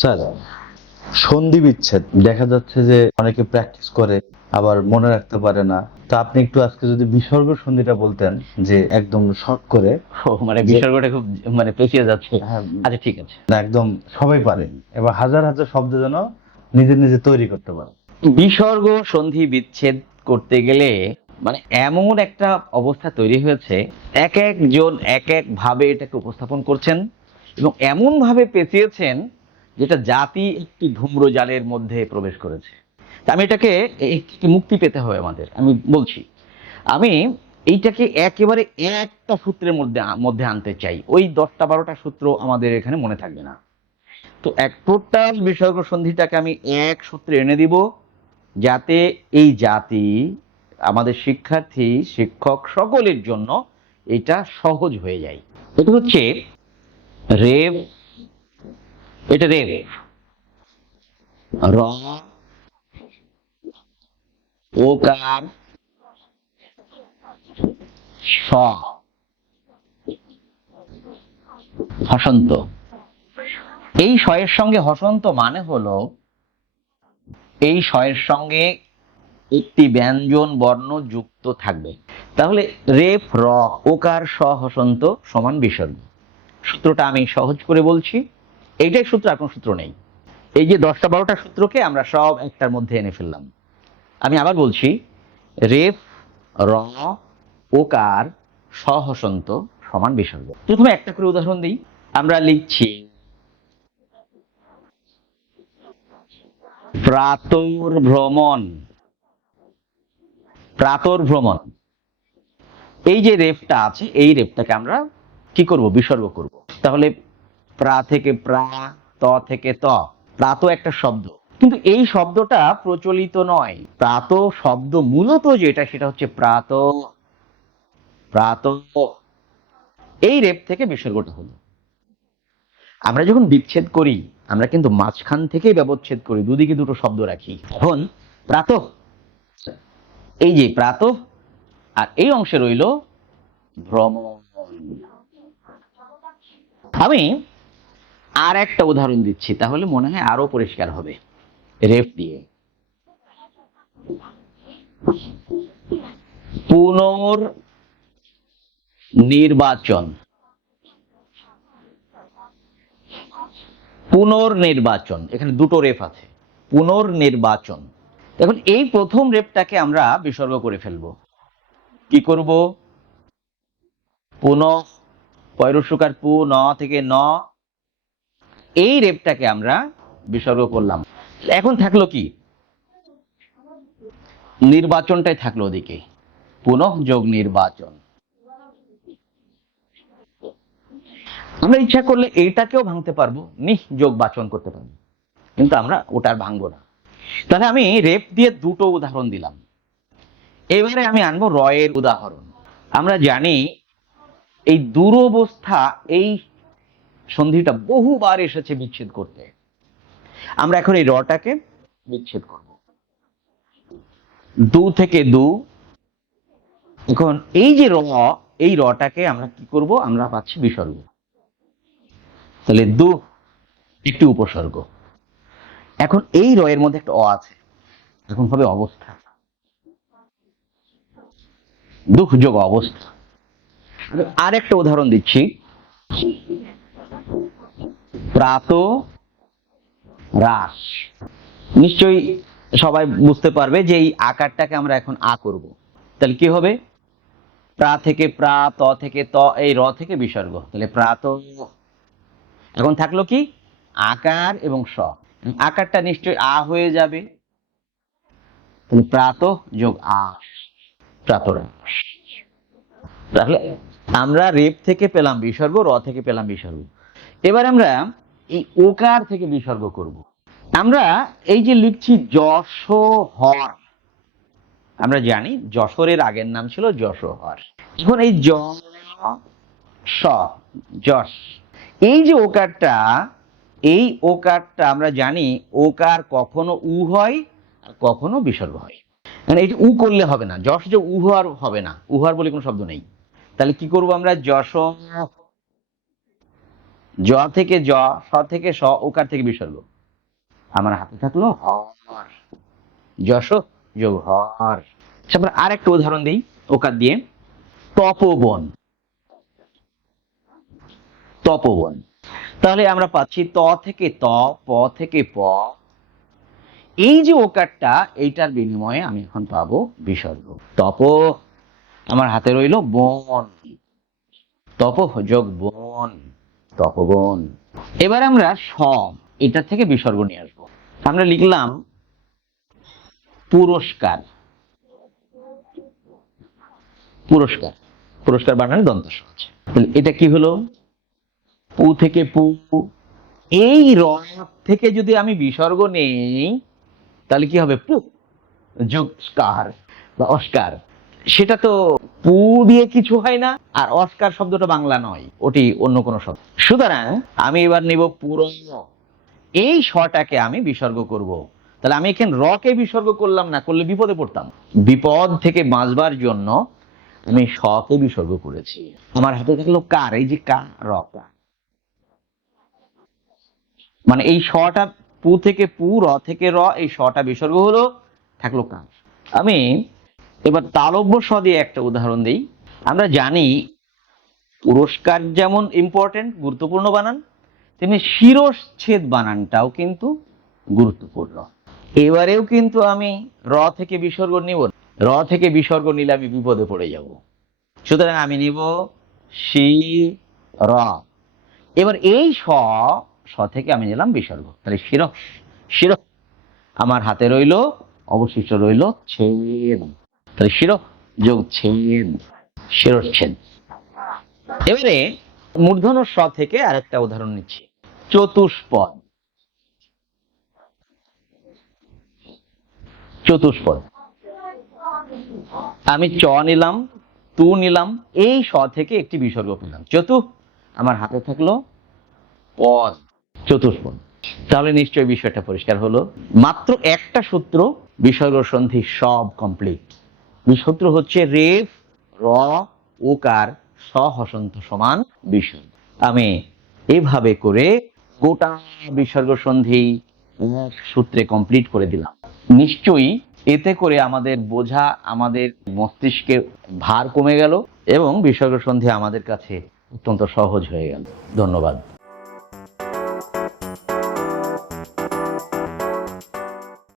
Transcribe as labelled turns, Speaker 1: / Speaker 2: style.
Speaker 1: Sir সন্ধি বিচ্ছেদ। দেখা যাচ্ছে যে অনেকে প্র্যাকটিস করে আবার মনে রাখতে পারে না। তো আপনি একটু আজকে যদি বিসর্গ সন্ধিটা বলতেন যে একদম শর্ট করে
Speaker 2: ও মানে বিসর্গটা খুব মানে পেঁচিয়ে যাচ্ছে।
Speaker 1: হ্যাঁ।
Speaker 2: আচ্ছা ঠিক আছে।
Speaker 1: না, একদম সবাই পারে। এবার হাজার হাজার শব্দ যেন নিজে নিজে তৈরি করতে পারে।
Speaker 2: বিসর্গ সন্ধি বিচ্ছেদ করতে গেলে মানে এমন একটা অবস্থা তৈরি হয়েছে এক একজন এক এক ভাবে এটাকে উপস্থাপন করছেন এবং এমন ভাবে পেঁচিয়েছেন যেটা জাতি একটি ধূম্র জালের মধ্যে প্রবেশ করেছে। আমি এটাকে একটি মুক্তি পেতে হবে আমাদের, আমি বলছি। আমি এইটাকে একেবারে একটা সূত্রের মধ্যে মধ্যে আনতে চাই। ওই দশটা বারোটা সূত্র আমাদের এখানে মনে থাকবে না। তো এক টোটাল বিসর্গ সন্ধিটাকে আমি এক সূত্রে এনে দিব, যাতে এই জাতি, আমাদের শিক্ষার্থী, শিক্ষক সকলের জন্য এটা সহজ হয়ে যায়। এটা হচ্ছে রেব এটা রেব র, ওকার হসন্ত। এই শয়ের সঙ্গে হসন্ত মানে হলো, এই শয়ের সঙ্গে একটি ব্যঞ্জন বর্ণ যুক্ত থাকবে। তাহলে রেফ র, ওকার, স, হসন্ত সমান বিসর্গ সূত্রটা আমি সহজ করে বলছি। এইটাই সূত্র, আর কোনো সূত্র নেই। এই যে দশটা বারোটা সূত্রকে আমরা সব একটার মধ্যে এনে ফেললাম। আমি আবার বলছি, রেফ, র, ওকার স হসন্ত সমান বিসর্গ। প্রথমে একটা করে উদাহরণ দিই। আমরা লিখছি প্রাতর ভ্রমণ প্রাতর ভ্রমণ এই যে রেফটা আছে, এই রেফটাকে আমরা কি করব? বিসর্গ করব। তাহলে প্রা থেকে প্রা, ত থেকে ত। প্রাত একটা শব্দ। কিন্তু এই শব্দটা প্রচলিত নয়। প্রাত শব্দ মূলত যেটা, সেটা হচ্ছে প্রাত। প্রাত। এই রেপ থেকে বিসর্গটা হলো। আমরা যখন বিচ্ছেদ করি, আমরা কিন্তু মাঝখান থেকেই ব্যবচ্ছেদ করি, দুদিকে দুটো শব্দ রাখি। এখন প্রাত। এই যে প্রাত, আর এই অংশে রইল ভ্রমণ। আমি আর একটা উদাহরণ দিচ্ছি, তাহলে মনে হয় আরও পরিষ্কার হবে। রেফ দিয়ে। পুনর নির্বাচন পুনর্নির্বাচন, এখানে দুটো রেফ আছে। পুনর্নির্বাচন। এখন এই প্রথম রেপটাকে আমরা বিসর্গ করে ফেলব। কি করব? পুনঃ পয়রস্যকার পু ন থেকে ন এই রেপটাকে আমরা বিসর্গ করলাম। এখন থাকল কি? নির্বাচনটাই থাকল ওদিকে। পুনঃ যোগ নির্বাচন। আমরা ইচ্ছা করলে এইটাকেও ভাঙতে পারব। নিঃ যোগ বাচন করতে পারব। কিন্তু আমরা ওটার ভাঙবো না। তাহলে আমি রেপ দিয়ে দুটো উদাহরণ দিলাম। এবারে আমি আনব রয়ের উদাহরণ। আমরা জানি এই দুরবস্থা এই সন্ধিটা বহুবার এসেছে বিচ্ছেদ করতে। আমরা এখন এই রটাকে বিচ্ছেদ করব। দু থেকে দু। এখন এই যে র, এই রটাকে আমরা কি করব? আমরা পাচ্ছি বিসর্গ। তাহলে দু একটি উপসর্গ। এখন এই রয়ের মধ্যে একটা অ আছে। এখন হবে অবস্থা। দুঃখ যোগ অবস্থা। আমি আরেকটা উদাহরণ দিচ্ছি। প্রাত হ্রাস নিশ্চয়ই সবাই বুঝতে পারবে যে এই আকারটাকে আমরা এখন আ করব। তাহলে কি হবে? প্রা থেকে প্রা, ত থেকে ত, এই র থেকে বিসর্গ। তাহলে প্রাত এখন থাকল কি? আকার এবং স। আকারটা নিশ্চয়ই আ হয়ে যাবে। তাহলে প্রাত যোগ আ প্রাতরাস তাহলে আমরা রেপ থেকে পেলাম বিসর্গ, র থেকে পেলাম বিসর্গ। এবার আমরা এই ওকার থেকে বিসর্গ করব। আমরা এই যে লিখছি যশোহর, আমরা জানি যশোরের আগের নাম ছিল যশোহর। এখন এই স, যশ, এই যে ওকারটা, এই ওকারটা আমরা জানি ওকার কখনো উ হয় আর কখনো বিসর্গ হয়। মানে এটা উ করলে হবে না, যশ যে উ হওয়ার হবে না উহার বলে কোনো শব্দ নেই। তাহলে কি করব আমরা? যশ জ থেকে জ, স থেকে স ওকার থেকে বিসর্গ। আমার হাতে থাকল হর। যশ যোগ হর। তারপর আর একটা উদাহরণ দিই ওকার দিয়ে। তপবন। তপবন। তাহলে আমরা পাচ্ছি ত থেকে ত, প থেকে প। এই যে ওকারটা এইটার বিনিময়ে আমি এখন পাবো বিসর্গ। তপ, আমার হাতে রইল বন। তপ যোগ বন। তপবন। এবার আমরা সব এটা থেকে বিসর্গ নিয়ে আসব। আমরা লিখলাম পুরস্কার। পুরস্কার। পুরস্কার বানানো দন্ত এটা কি হলো? পু থেকে পু। এই র থেকে যদি আমি বিসর্গ নেই, তাহলে কি হবে পু? যোগস্কার বা অস্কার। সেটা তো পু দিয়ে কিছু হয় না, আর অস্কার শব্দটা বাংলা নয়, ওটি অন্য কোনো শব্দ। সুতরাং আমি এবার নিব পুরো। এই শটাকে আমি বিসর্গ করব। তাহলে আমি এখানে রকে বিসর্গ করলাম না, করলে বিপদে পড়তাম। বিপদ থেকে বাঁচবার জন্য আমি শকে বিসর্গ করেছি। আমার হাতে থাকল কার? এই যে কা, র। মানে এই শটা পু থেকে পু, র থেকে র, এই শটা বিসর্গ হলো, থাকল কার। আমি এবার তালব্য স দিয়ে একটা উদাহরণ দিই। আমরা জানি পুরস্কার যেমন ইম্পর্টেন্ট গুরুত্বপূর্ণ বানান, তেমনি শিরচ্ছেদ বানানটাও কিন্তু গুরুত্বপূর্ণ। এবারেও কিন্তু আমি র থেকে বিসর্গ নিব র থেকে বিসর্গ নিলে আমি বিপদে পড়ে যাব। সুতরাং আমি নিব শি র এবার এই স স থেকে আমি নিলাম বিসর্গ। তাহলে শির শির। আমার হাতে রইল, অবশিষ্ট রইল ছেদ। তাহলে শির, যোগ ছেদ শিরচ্ছেদ এবারে মূর্ধন্য স থেকে আরেকটা উদাহরণ নিচ্ছি। চতুষ্পদ। চতুষ্পদ। আমি চ নিলাম, তু নিলাম, এই স থেকে একটি বিসর্গ পেলাম। চতু, আমার হাতে থাকল পদ, চতুষ্পদ। তাহলে নিশ্চয় বিষয়টা পরিষ্কার হলো। মাত্র একটা সূত্র বিসর্গ সন্ধি সব কমপ্লিট সূত্র হচ্ছে রেফ র ওকার স, হসন্ত সমান বিসর্গ আমি এভাবে করে গোটা বিসর্গ সন্ধি সূত্রে কমপ্লিট করে দিলাম। নিশ্চয়ই এতে করে আমাদের বোঝা, আমাদের মস্তিষ্কে ভার কমে গেল এবং বিসর্গ সন্ধি আমাদের কাছে অত্যন্ত সহজ হয়ে গেল। ধন্যবাদ।